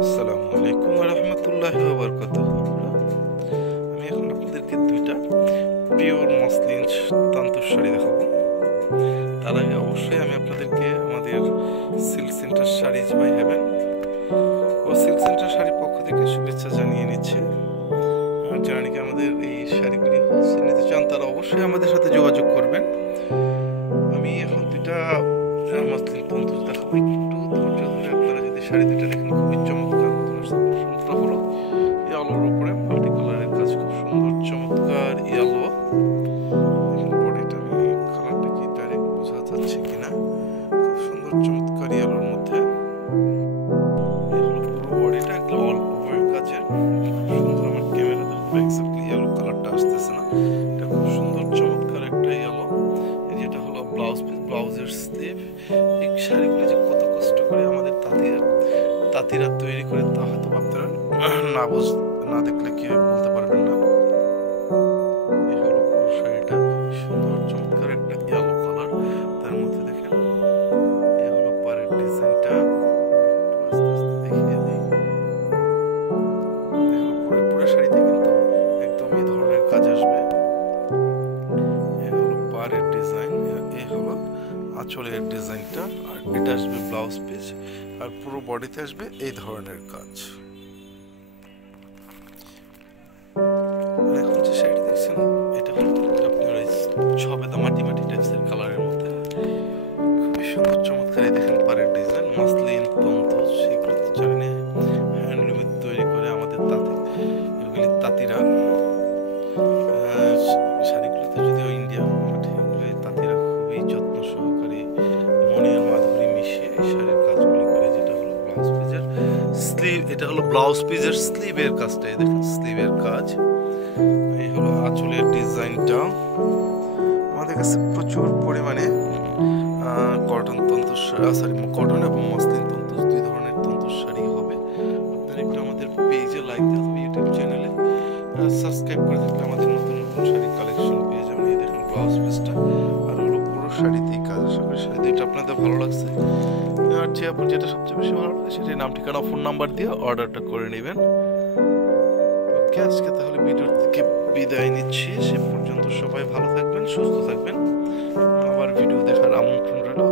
আসসালামু আলাইকুম ওয়া রাহমাতুল্লাহি ওয়া বারাকাতুহু। আমি এখন আপনাদেরকে দুইটা পিওর মসলিন তানতুর শাড়ি দেখাবো। তার আগে অবশ্যই আমি আপনাদেরকে আমাদের সিল্ক সেন্টার শাড়িজ বাই হেভেন ও সিল্ক সেন্টার শাড়ির পক্ষ থেকে শুভেচ্ছা জানিয়ে নিচ্ছি। আর যারা নাকি আমাদের এই শাড়িগুলি হোলসেল নিতে চান তারা অবশ্যই আমাদের সাথে যোগাযোগ করবেন। আমি এখন দুইটা মসলিন তন্তু দেখাবো, একটু ধৈর্য ধরে আপনারা যদি শাড়ি দুইটা দেখেন, খুবই চমৎকার মতো আসছে। প্রথমটা হলো ইয়ালোর উপরে মাল্টি কালারের কাজ, খুব সুন্দর চমৎকার ইয়ালো। দেখেন বডিটা, আমি কালারটা কি ডাইরেক্ট বোঝা যাচ্ছে কিনা, খুব সুন্দর চমৎকার ইয়ালোর মধ্যে। এই হলো পুরো বডিটা একদম অল ওভার কাজের, সুন্দর। আমার ক্যামেরা দেখো এক্স্যাক্টলি ইয়ালো কালারটা আসতেছে না, এটা খুব সুন্দর চমৎকার একটা ইয়ালো। যেটা হলো ব্লাউজ পিস, ব্লাউজের স্লিভ। এই শাড়িগুলো যে কত কষ্ট করে আমাদের তাঁতিরা তৈরি করে তা হয়তো আপনারা না দেখলে কি বলতে পারবেন না। এই হলো পুরো শাড়িটা, খুব সুন্দর চমৎকার একটা ইয়েলো কালার, তার মধ্যে দেখেন এই হলো পাড়ের ডিজাইনটা। একটু আস্তে আস্তে দেখিয়ে দিই। এই হলো পুরো পুরো শাড়িতে কিন্তু একদম এই ধরনের কাজ আসবে। এই হলো পাড়ের ডিজাইন, এই হলো আঁচলের ডিজাইনটা, আর এটা আসবে ব্লাউজ পিস, আর পুরো বডিতে আসবে এই ধরনের কাজ। আর এখন যে শাড়িটা দেখছেন, এটা হলো আপনার ওই ছবেদা মাটি মাটি টাইপসের কালারের মধ্যে, খুবই সুন্দর চমৎকার। এই দেখেন পাড়ের ডিজাইন, মাসলিন তন্তু, সেগুলো তো জানেন হ্যান্ডলুমে তৈরি করে আমাদের এগুলি তাঁতিরা। শাড়িগুলোতে যদিও ইন্ডিয়া মাটি, তাঁতিরা খুবই যত্ন সহকারে মনের মাধুরী মিশিয়ে এই শাড়ির কাজগুলি করে। যেটা হলো ব্লাউজ পিসের স্লিভ, এটা হলো ব্লাউজ পিসের স্লিভের কাজটা, এই দেখেন স্লিভের কাজ। এই হলো আঁচলের ডিজাইনটা। আমাদের কাছে প্রচুর পরিমাণে কটন তন্তু, সরি কটন এবং মসলিন তন্তু, দুই ধরনের তন্তুর শাড়ি হবে। আপনারা একটু আমাদের পেজে লাইক দিয়ে অথবা ইউটিউব চ্যানেলে সাবস্ক্রাইব করে থাকলে আমাদের নতুন নতুন শাড়ির কালেকশন পেয়ে যাবেন। এই দেখেন ব্লাউজ পিসটা, আর হলো পুরো শাড়িতেই কাজ। আশা করি শাড়ি দুইটা আপনাদের ভালো লাগছে। আর যে আপনার যেটা সবচেয়ে বেশি ভালো লাগে সেটাই নাম, ঠিকানা, ফোন নাম্বার দিয়ে অর্ডারটা করে নেবেন। ওকে, আজকে তাহলে ভিডিওর থেকে বিদায় নিচ্ছি। সে পর্যন্ত সবাই ভালো থাকবেন, সুস্থ থাকবেন। আবার ভিডিও দেখার আমন্ত্রণ রইল।